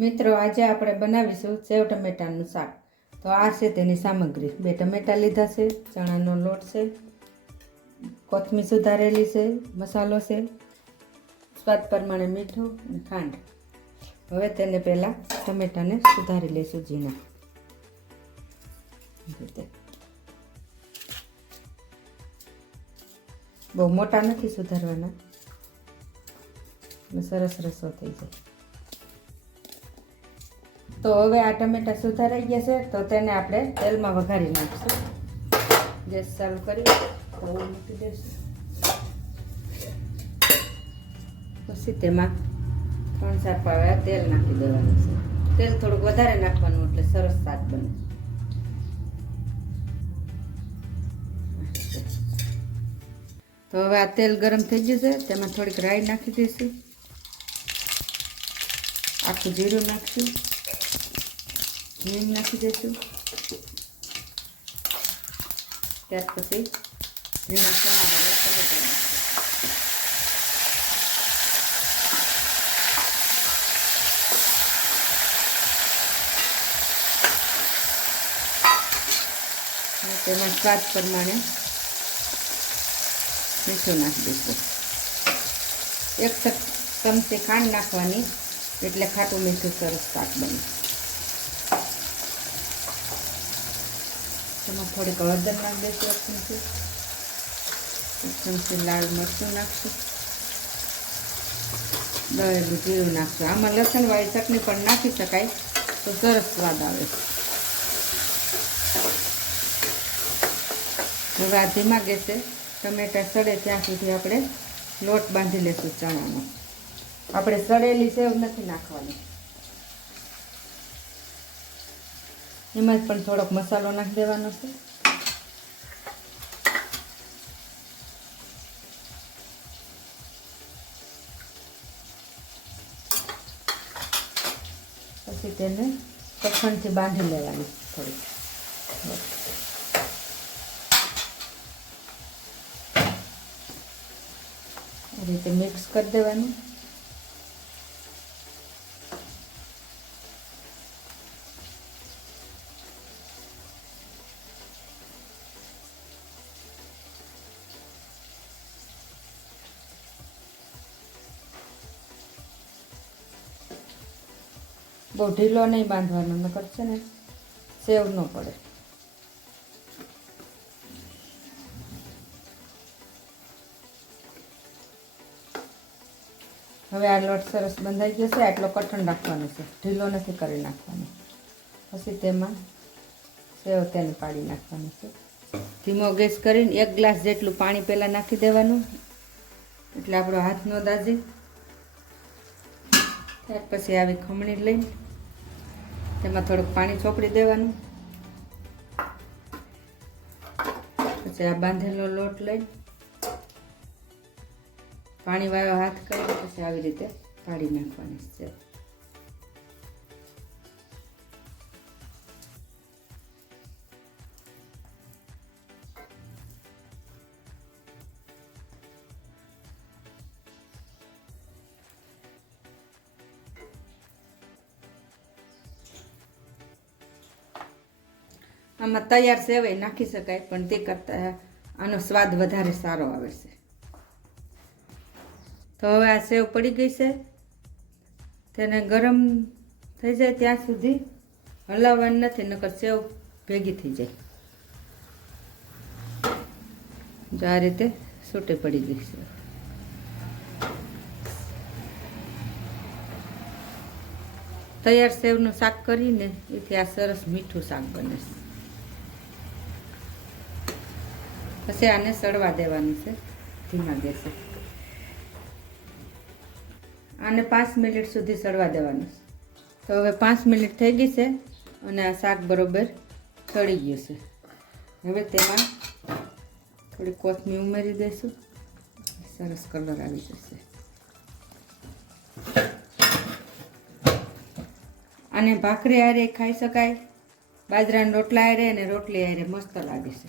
મિત્રો, આજે આપણે બનાવીશું સેવ ટમેટાનું શાક. તો આ છે તેની સામગ્રી. 2 ટમેટા લીધા છે, ચણાનો લોટ છે, કોથમીર સુધારેલી છે, મસાલો છે, સ્વાદ પ્રમાણે મીઠું અને ખાંડ. હવે તેને પહેલાં ટમેટાને સુધારી લઈશું ઝીણા રીતે. બહુ મોટા નથી સુધારવાના, સરસ રસો થઈ જાય. તો હવે આ ટમેટા સુધારાઈ ગયા છે, તો તેને આપણે તેલમાં વઘારી નાખીશું. ગેસ ચાલુ કરી તવો મૂકી દઈશું. પછી તેમાં 3-4 પાવા તેલ નાખી દેવાનું છે. તેલ થોડુંક વધારે નાખવાનું એટલે સરસ શાક બને. તો હવે આ તેલ ગરમ થઈ ગયું છે, તેમાં થોડીક રાઈ નાખી દઈશું, આખું જીરું નાખશું, હિંગ નાખી દઈશું. ત્યાર પછી ઝીણા સમારેલા ટમેટા તેમાં સ્વાદ પ્રમાણે મીઠું નાખી દઈશું. 1 ચમચી ખાંડ નાખવાની, એટલે ખાટું મીઠું સરસ શાક બને. તેમાં થોડીક હળદર નાખી દઈશું, 1 ચમચી લાલ મરચું નાખશું, દળેલું જીરું નાખશું. આમાં લસણવાળી ચટણી પણ નાખી શકાય તો સરસ સ્વાદ આવે. હવે આ ધીમા ગેસે ટમેટા સડે ત્યાં સુધી આપણે લોટ બાંધી લઈશું ચણાનો. આપણે સડેલી સેવ નથી નાખવાની, એમાં પણ થોડોક મસાલો નાખી દેવાનો છે. પછી તેને કઠણથી બાંધી લેવાની થોડીક. આ રીતે મિક્સ કરી દેવાનું. બહુ ઢીલો નહીં બાંધવાનો, નકર છે ને સેવ ન પડે. હવે આ લોટ સરસ બંધાઈ ગયો છે, આટલો કઠણ રાખવાનો છે, ઢીલો નથી કરી નાખવાનો. પછી તેમાં સેવ તેને પાડી નાખવાનું છે. ધીમો ગેસ કરીને 1 ગ્લાસ જેટલું પાણી પહેલાં નાખી દેવાનું, એટલે આપણો હાથ ન દાજે. ત્યાર પછી આવી ખમણી લઈને તેમાં થોડુંક પાણી ચોપડી દેવાનું. પછી આ બાંધેલો લોટ લઈને પાણીવાળો હાથ કરી પછી આવી રીતે પાડી નાખવાની છે. આમાં તૈયાર સેવાય નાખી શકાય, પણ તે કરતાં આનો સ્વાદ વધારે સારો આવે છે. તો હવે આ સેવ પડી ગઈ છે, તેને ગરમ થઈ જાય ત્યાં સુધી હલાવવાની નથી, નકર સેવ ભેગી થઈ જાય. જો આ રીતે છૂટી પડી ગઈ છે. તૈયાર સેવનું શાક કરીને એથી આ સરસ મીઠું શાક બને છે. પછી આને સડવા દેવાનું છે ધીમા ગેસે. આને 5 મિનિટ સુધી સડવા દેવાનું છે. તો હવે 5 મિનિટ થઈ ગઈ છે અને આ શાક બરોબર સડી ગયું છે. હવે તેમાં થોડી કોથમીર ઉમેરી દઈશું, સરસ કલર આવી જશે. આને ભાખરી હારે ખાઈ શકાય, બાજરાના રોટલા હારે અને રોટલી હારે મસ્ત લાગે છે.